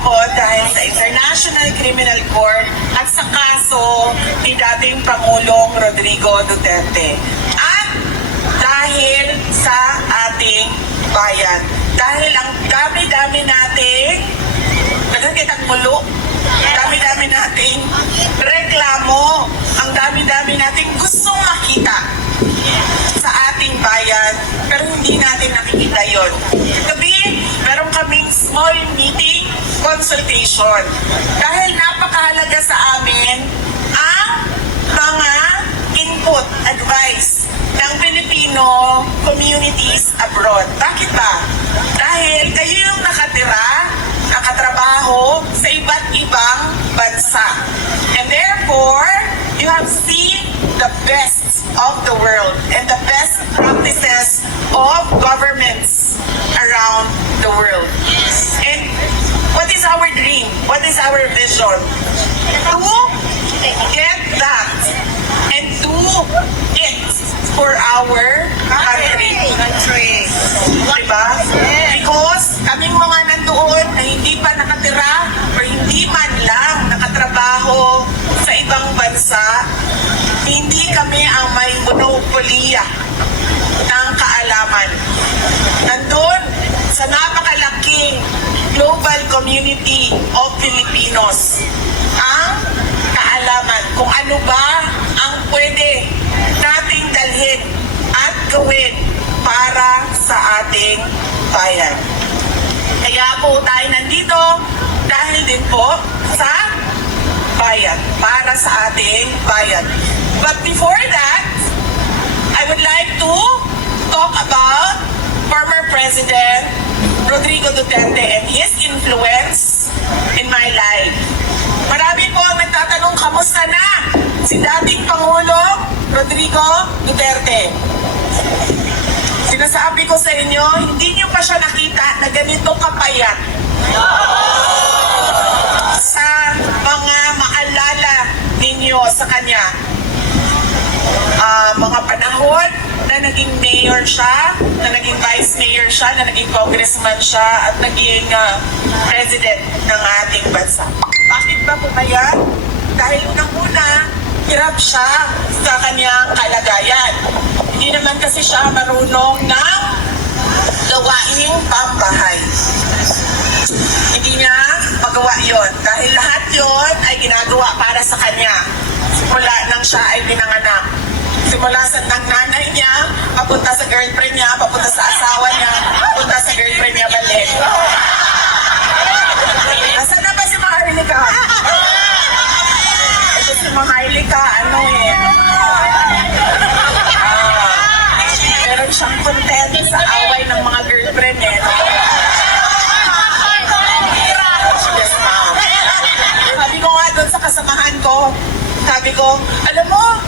ako dahil sa International Criminal Court at sa kaso ni dating Pangulong Rodrigo Duterte. At dahil sa ating bayan. Dahil ang dami-dami nating nagkakitang mulo, dami-dami nating reklamo, ang dami-dami nating gustong makita sa ating bayan, pero hindi natin nakikita yon. Gabi, meron kaming small meeting consultation dahil napakahalaga sa amin ang mga input, advice ng Filipino communities abroad. Bakit ba? Dahil kayo yung nakatrabaho sa iba't ibang bansa. And therefore, you have seen the best of the world and the best practices of governments around the world. And what is our dream? What is our vision? To get that and do it for our country. Diba? Because kaming mga nandoon na hindi pa nakatira or hindi man lang nakatrabaho sa ibang bansa, hindi kami ang may monopoliya ng kaalaman. Nandun sa napakalaking global community of Filipinos ang kaalaman kung ano ba ang pwede nating dalhin at gawin para sa ating bayan. Kaya po tayo nandito dahil din po sa bayan, para sa ating bayan. But before that, I would like to talk about former President Rodrigo Duterte and his influence in my life. Marami po ang nagtatanong, kamusta na si dating Pangulong Rodrigo Duterte? Sinasabi ko sa inyo, hindi niyo pa siya nakita na ganito kapayat. Sa mga maalala ninyo sa kanya, mga panahon na naging mayor siya, na naging vice mayor siya, na naging congressman siya, at naging president ng ating bansa. Bakit ba po ba yan? Dahil unang-una, hirap siya sa kanyang kalagayan. Hindi naman kasi siya marunong ng gawaing pambahay. Hindi niya magawa yon dahil lahat yon ay ginagawa para sa kanya. Simula nang siya ay pinanganak. Simula sa nanay niya, papunta sa girlfriend niya, papunta sa asawa niya, papunta sa girlfriend niya balik. Nasaan na ba si Maharlika? Ito si Maharlika, meron siyang content sa away ng mga girlfriend eh. Yes, ma'am. Sabi ko nga doon sa kasamahan ko, sabi ko, alam mo,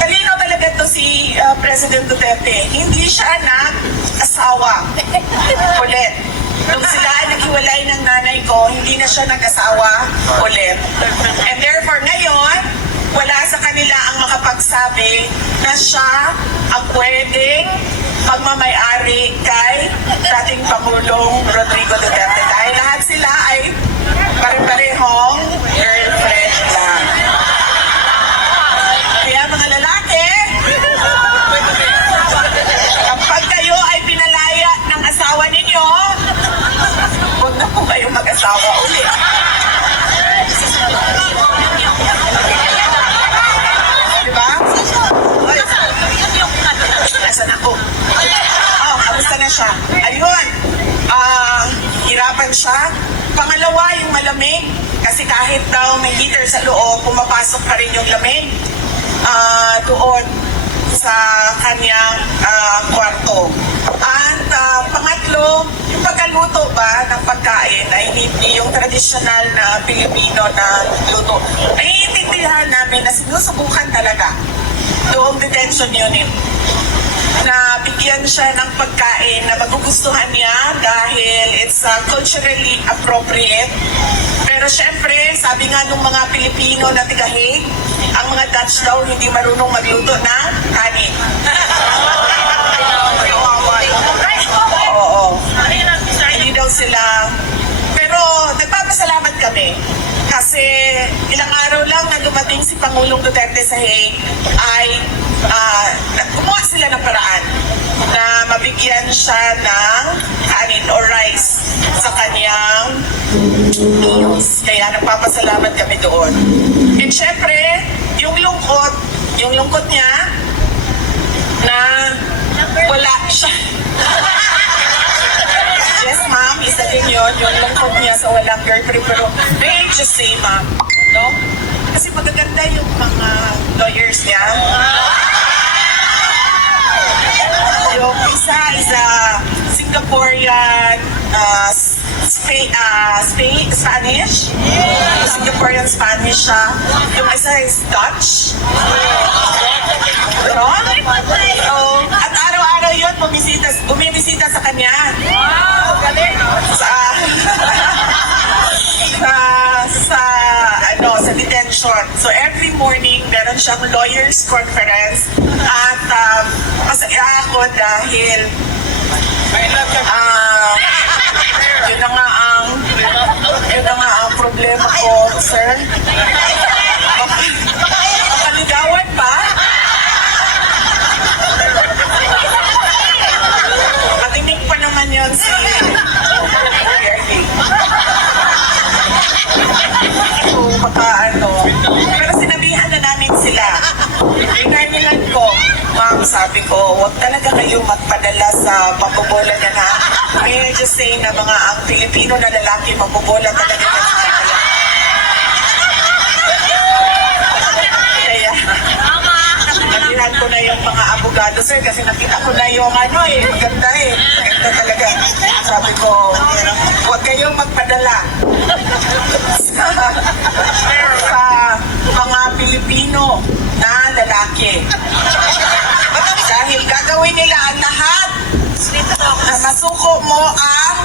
talino talaga to si President Duterte. Hindi siya nag-asawa. Ulit. Nung sila ay naghiwalay ng nanay ko, hindi na siya nag-asawa ulit. And therefore, ngayon, wala sa kanila ang makapagsabi na siya ang pwedeng magmamay-ari kay dating Pangulong Rodrigo Duterte. Dahil lahat sila ay pare-parehong girlfriend lang. Kaya mga lalaki, kapag kayo ay pinalaya ng asawa ninyo, huwag na po kayong mag-asawa ulit. Diba? Nasaan ako? Kamusta na siya? Ayun, hirapan siya. Pangalawa, yung malamig. Kasi kahit daw may heater sa loob, pumapasok pa rin yung lamig doon sa kanyang kwarto. At pangatlo, yung pagkaluto ba ng pagkain ay hindi yung tradisyonal na Pilipino na luto. Naiintindihan namin na sinusubukan talaga doong detention unit na bigyan siya ng pagkain na magugustuhan niya dahil it's culturally appropriate. Pero syempre, sabi nga nung mga Pilipino na tiga-Hague, ang mga Dutch daw hindi marunong magluto na kanin. Oo. Hindi daw sila. Pero nagpapasalamat nagpapasalamat kami kasi ilang araw lang na dumating si Pangulong Duterte sa Hague ay gumawa sila ng paraan na mabigyan siya ng kanin o rice sa kanyang meals. Kaya nagpapasalamat kami doon. And syempre, yung lungkot niya na wala siya. Yes, ma'am, isa din yun. Yung lungkot niya sa walang girlfriend. Pero may just say, ma'am, no? Kasi magaganda yung mga lawyers niya. Yung isa is a Singaporean Spanish. Singaporean Spanish siya. Yung isa is Dutch. No? At araw-araw yun, bumibisita sa kanya. Sa detention. So every morning, meron siyang lawyers conference at masaya ako dahil yun na nga ang problema ko, sir. Makaligawan pa? Matinig pa naman yun si Gary. So, pero sinabihan na namin sila. Inarnilan ko, ma'am, sabi ko, huwag talaga kayo magpadala sa mabobola na na. May just say na mga ang Pilipino na lalaki, mabobola talaga na sila. Kaya, sinabihan ko na yung mga abogado, sir, kasi nakita ko na yung maganda maganda talaga. Sabi ko, huwag kayong magpadala sa mga Pilipino na lalaki. Dahil gagawin nila ang lahat na masuko mo ang